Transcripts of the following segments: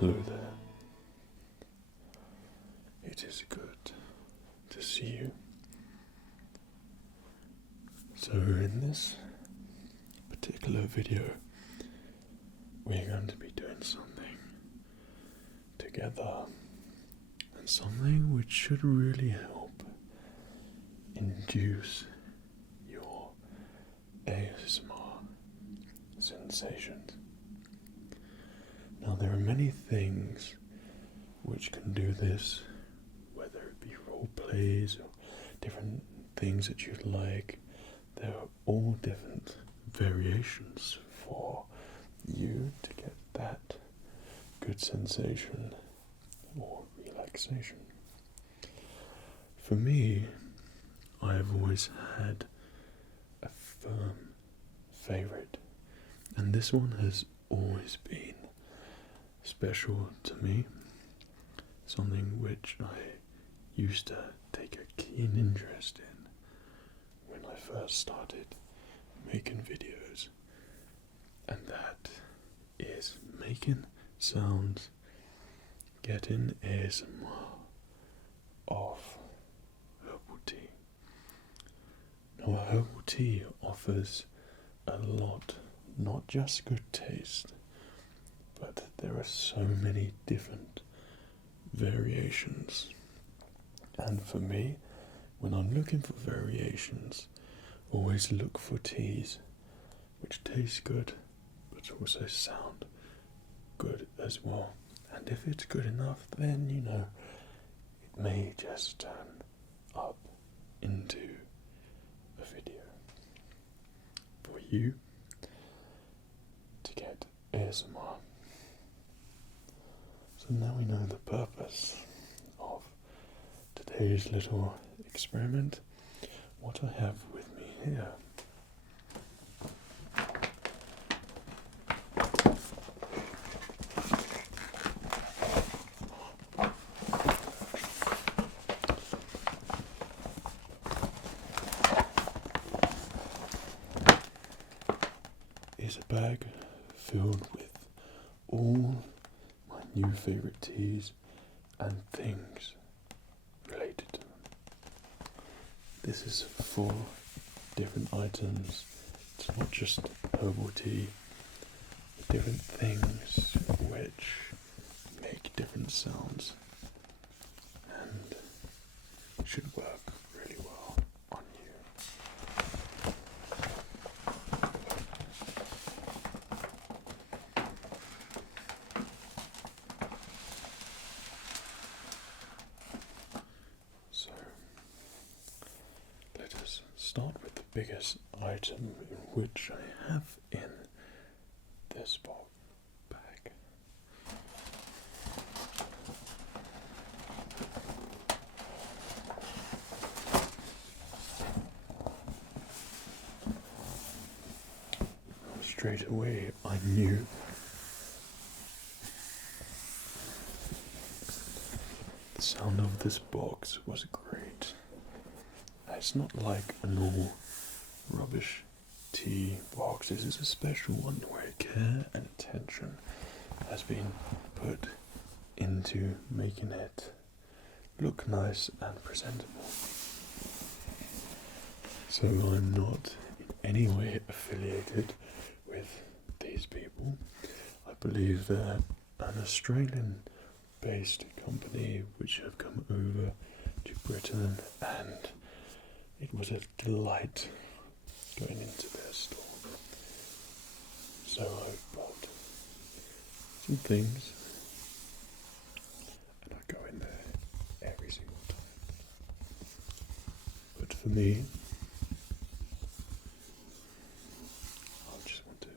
Hello there. It is good to see you. So in this particular video, we're going to be doing something together, and something which should really help induce your ASMR sensations. Now there are many things which can do this, whether it be role plays or different things that you'd like. There are all different variations for you to get that good sensation or relaxation. For me, I have always had a firm favourite, and this one has always been special to me, something which I used to take a keen interest in when I first started making videos, and that is making sounds, getting ASMR of herbal tea. Now, herbal tea offers a lot, not just good taste, but there are so many different variations. And for me, when I'm looking for variations, always look for teas which taste good but also sound good as well. And if it's good enough, then it may just turn up into a video for you to get ASMR. So now we know the purpose of today's little experiment. What I have with me here is a bag filled with all my new favourite teas and things related to them. This is 4 different items. It's not just herbal tea, but different things which make different sounds and should work really well on you. So let us start with the biggest item, in which I have in this bag. Straight away I knew the sound of this box was great. It's not like a normal rubbish tea box. This is a special one where care and attention has been put into making it look nice and presentable. So I'm not in any way affiliated with these people. I believe they're an Australian based company which have come over to Britain, and it was a delight going into their store. So I bought some things, and I go in there every single time. But for me, I just want to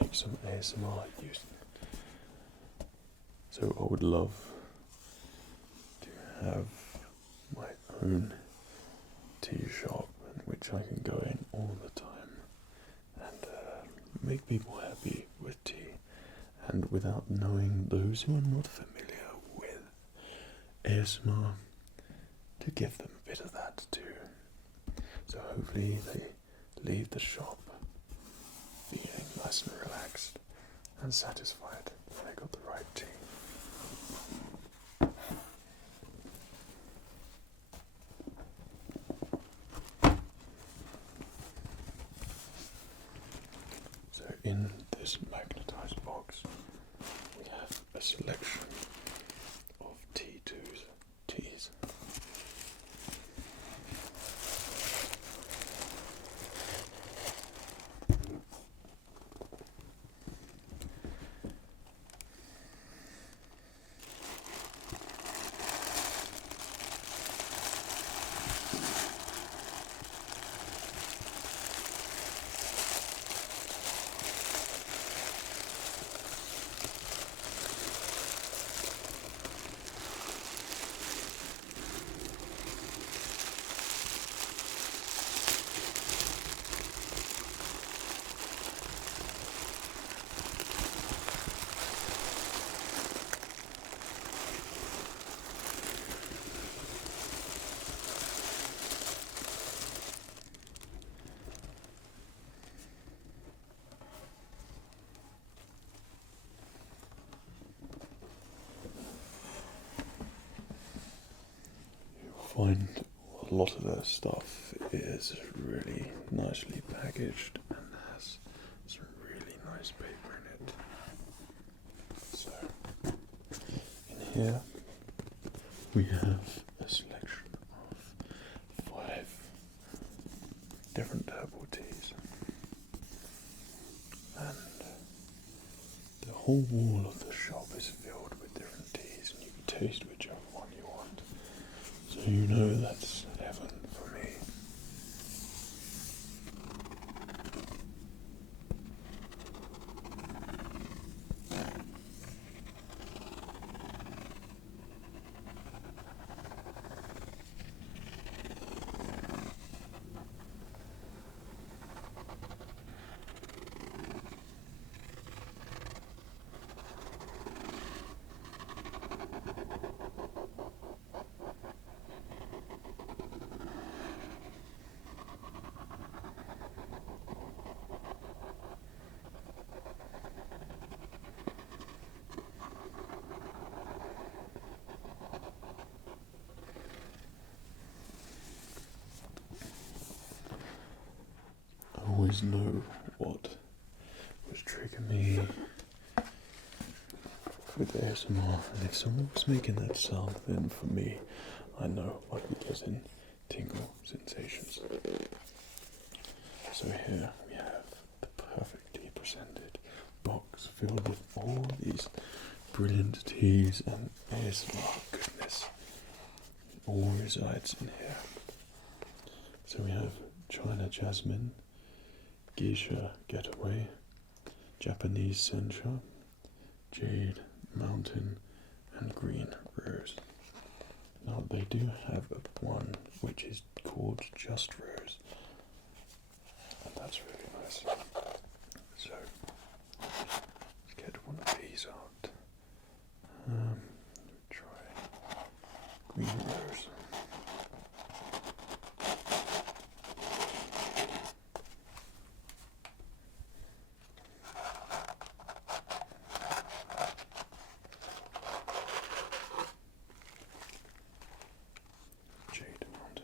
make some ASMR using it. So I would love to have my own tea shop in which I can go in all the time and make people happy with tea, and without knowing those who are not familiar with ASMR, to give them a bit of that too. So hopefully they leave the shop feeling nice and relaxed and satisfied. definitely got the right tea. So in this magnetized box, we have a selection of teas. Find a lot of their stuff is really nicely packaged and has some really nice paper in it. So, in here we have a selection of 5 different herbal teas, and the whole wall of the shop is filled with different teas, and you can taste whichever one you want. So you know that's heaven for me. I always know what was triggering me with ASMR, and if someone was making that sound, then for me, I know I'd be getting tingle sensations. So here we have the perfectly presented box filled with all these brilliant teas, and ASMR goodness all resides in here. So we have China Jasmine, Geisha Getaway, Japanese Sencha, Jade Mountain, and Green Rose. Now they do have one which is called Just Rose, and that's really nice. So let's get one of these out. Try Green Rose. Jade Mountain.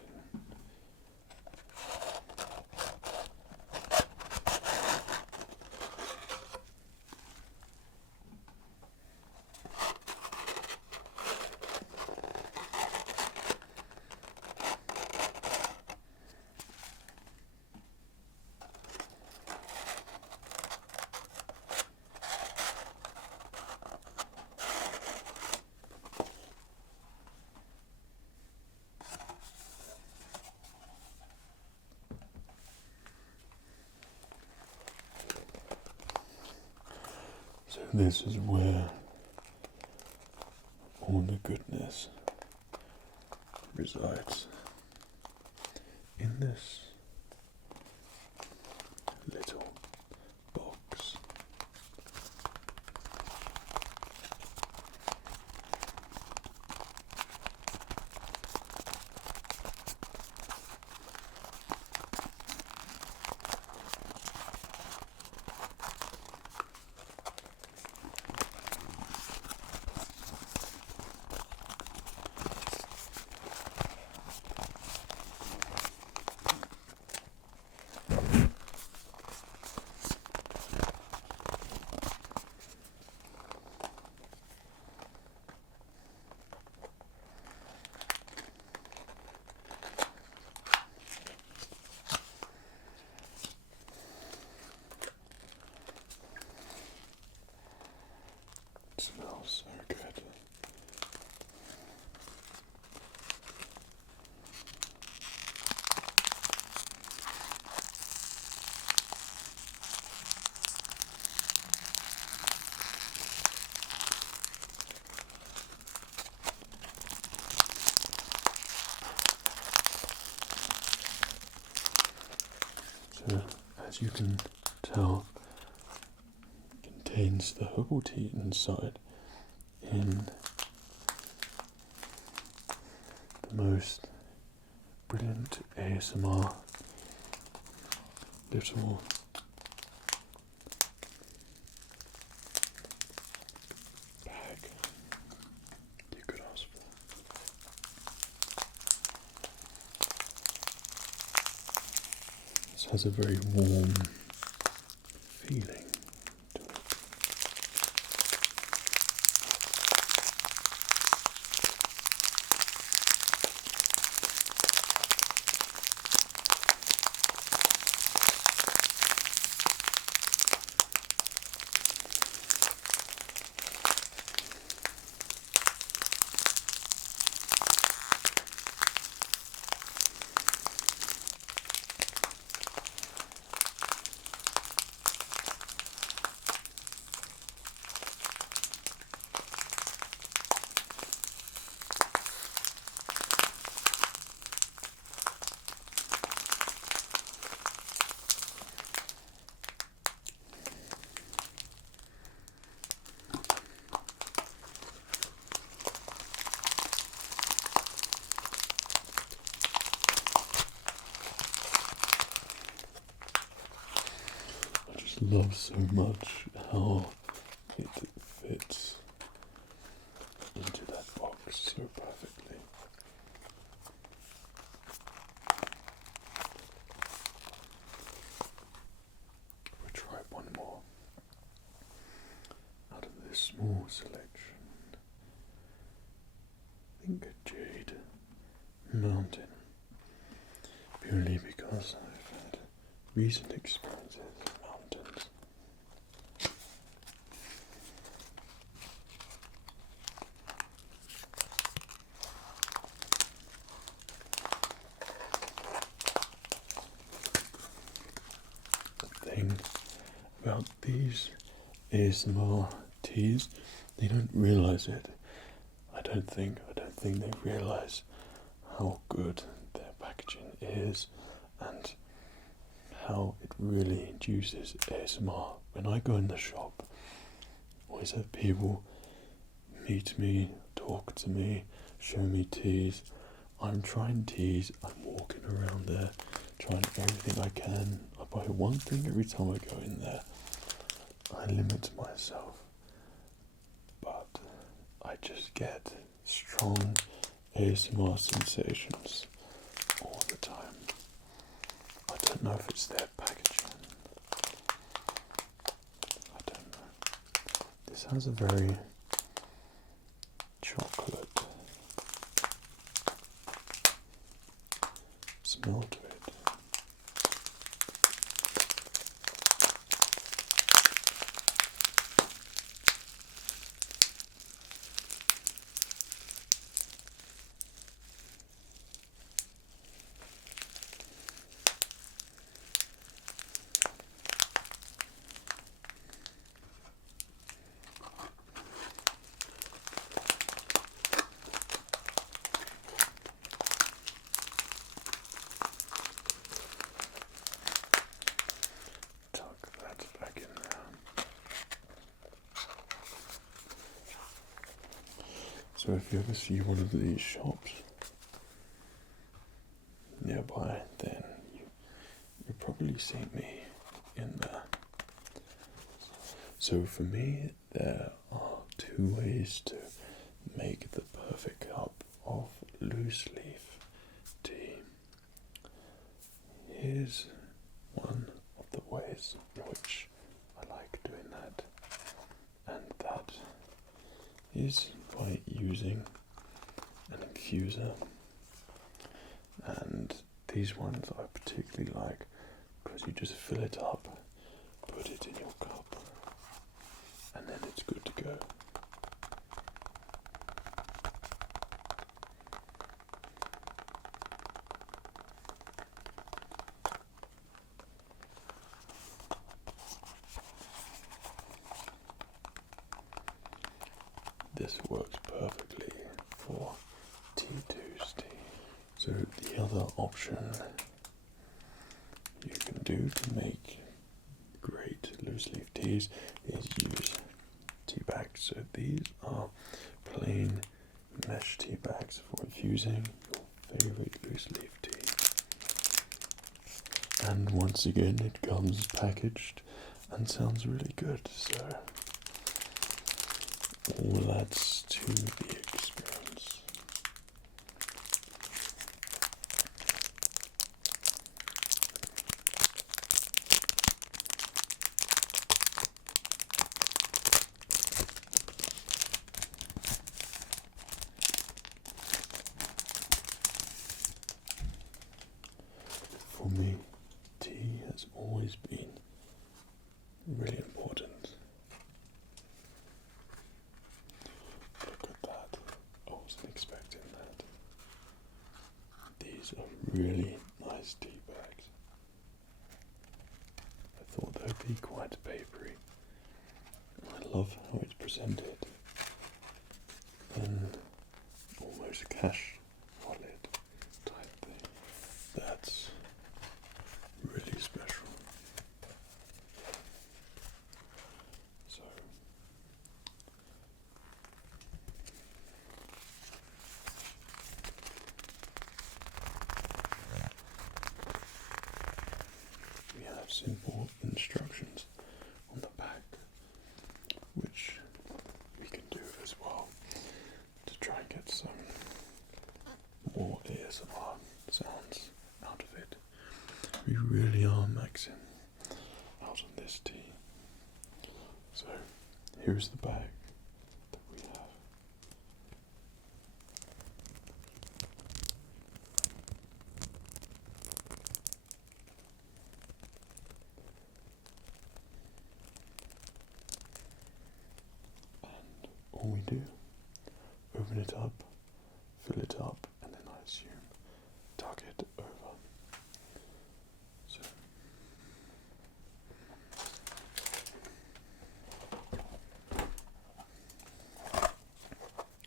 So this is where all the goodness resides, in this little box. as you can tell, contains the herbal tea inside in the most brilliant ASMR little bag you could ask for. This has a very warm feeling to it. I just love so much how it fits into that box so perfectly. We'll try one more out of this small selection. I think a Jade Mountain, purely because I've had recent experiences with mountains. The thing about these ASMR teas, they don't realise it. I don't think they realise how good their packaging is and how it really induces ASMR. When I go in the shop, I always have people meet me, talk to me, show me teas. I'm trying teas, I'm walking around there, trying everything I can. I buy one thing every time I go in there. I limit myself, but I just get strong ASMR sensations all the time. I don't know if it's their packaging. I don't know. This has a very chocolate smell to it. So if you ever see one of these shops nearby, then you'll probably see me in there. So for me, there are two ways to make the perfect cup of loose leaf tea. Here's one of the ways in which I like doing that, and that is by using an infuser, and these ones I particularly like because you just fill it up, put it in your cup, and then it's good to go. This works perfectly for T2's tea. So the other option you can do to make loose leaf teas is use tea bags. So these are plain mesh tea bags for infusing your favourite loose leaf tea. And once again, it comes packaged and sounds really good, so all adds to the experience. For me, tea has always been really important. Look at that. I wasn't expecting that. These are really nice tea bags. I thought they'd be quite papery. I love how it's presented in almost cash wallet type thing. That's really special. So we have simple instructions on the back, which we can do as well to try and get some more ASMR sounds out of it. We really are maxing out on this tea. So here's the bag that we have. And all we do, open it up, fill it up, and then I assume tuck it over. So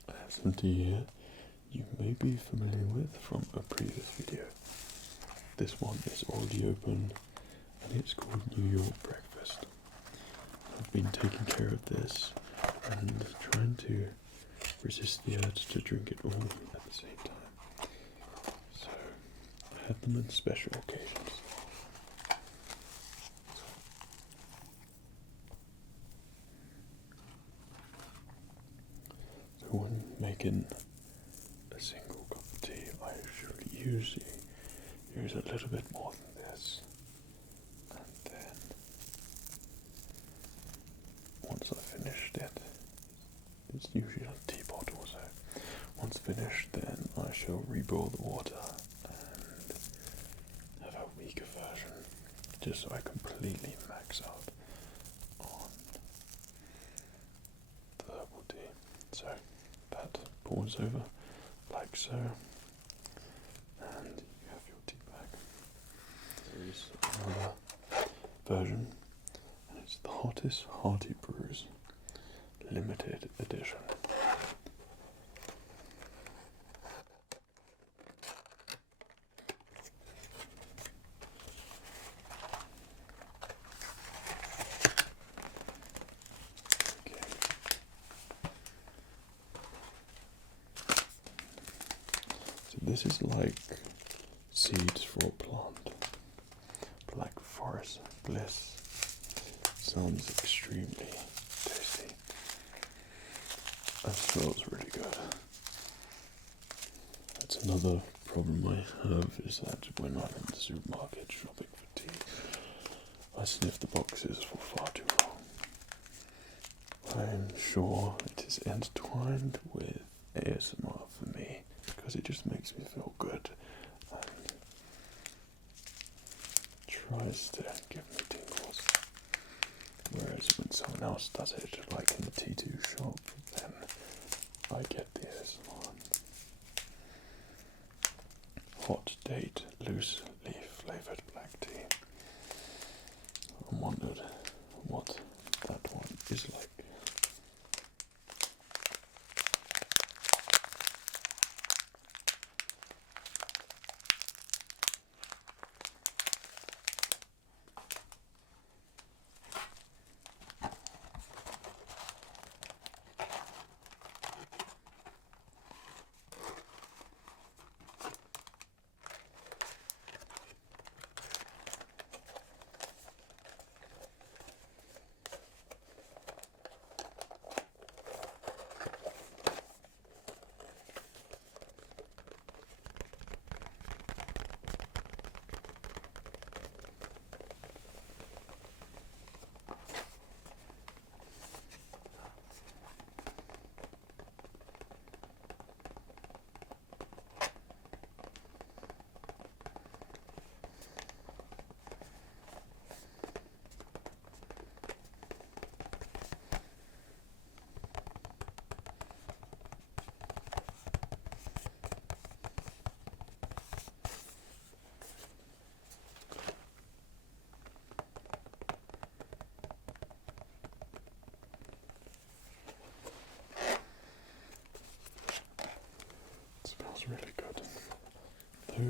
I have some tea here you may be familiar with from a previous video. This one is already open and it's called New York Breakfast. I've been taking care of this and trying to resist the urge to drink it all at the same time. So I have them on special occasions. So when making a single cup of tea, I usually use a little bit more than this. And then once I've finished it, it's usually a teapot or so. Once finished, then I shall reboil the water and have a weaker version, just so I completely max out on the herbal tea. So that pours over like so, and you have your tea bag. There is another version, and it's the Hottest Hearty Brews limited edition. Okay. So this is like seeds for a plant. Black Forest Bliss. Sounds extremely tasty. That smells really good. That's another problem I have, is that when I'm in the supermarket shopping for tea, I sniff the boxes for far too long. I'm sure it is intertwined with ASMR for me, because it just makes me feel good and tries to give me tingles. Whereas when someone else does it, like in the T2 shop, then I get the ASMR. Hot Date Loose Leaf Flavoured Black Tea. I wondered what that one is like.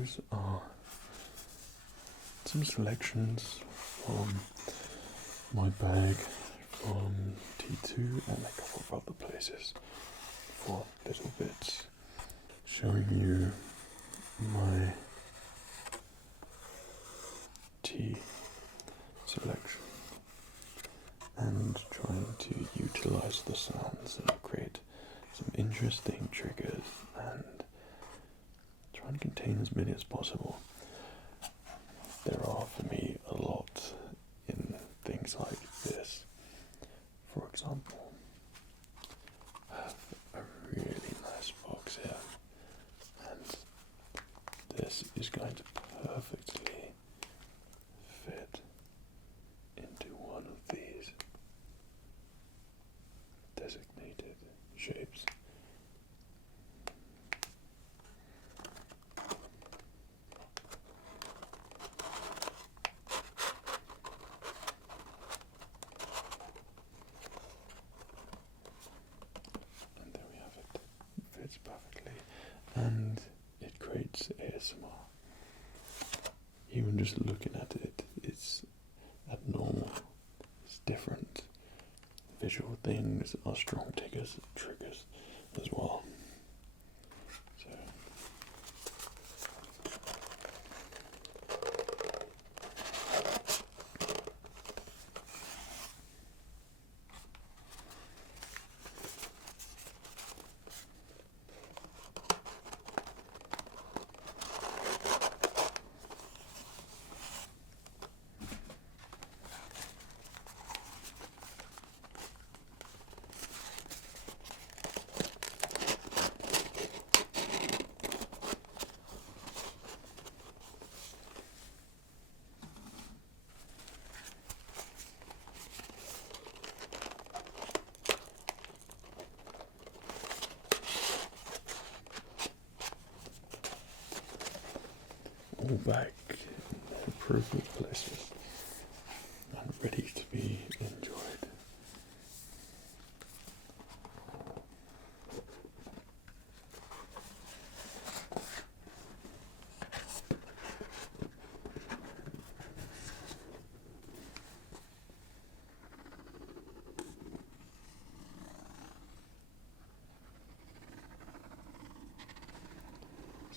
these are some selections from my bag from T2 and a couple of other places for little bits, showing you my tea selection and trying to utilize the sounds and create some interesting triggers and try and contain as many as possible. There are for me a lot in things like this. For example, I have a really nice box here, and this is going to perfectly fit into one of these designated shapes. And there we have it. It fits perfectly, and it creates ASMR. Even just looking at it, it's abnormal. It's different. Visual things are strong triggers as well. All back in their appropriate places and ready to be enjoyed.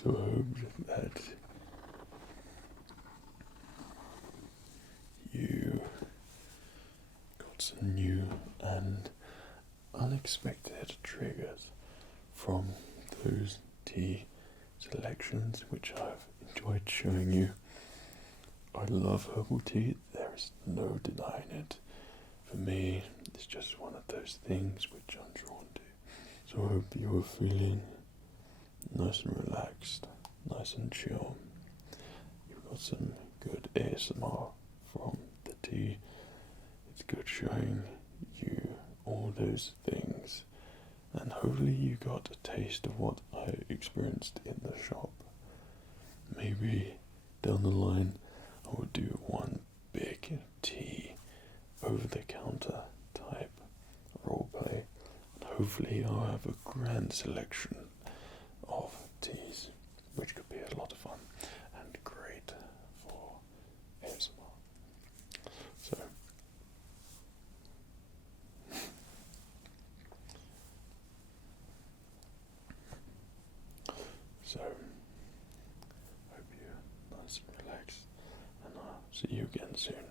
So I hope that you got some new and unexpected triggers from those tea selections which I've enjoyed showing you. I love herbal tea, there is no denying it. For me, it's just one of those things which I'm drawn to. So I hope you are feeling nice and relaxed, nice and chill. You've got some good ASMR from the tea. It's good showing you all those things, and hopefully you got a taste of what I experienced in the shop. Maybe down the line I will do one big tea over the counter type roleplay, and hopefully I'll have a grand selection of teas, which could be a lot of fun and great for ASMR. So hope you're nice and relaxed, and I'll see you again soon.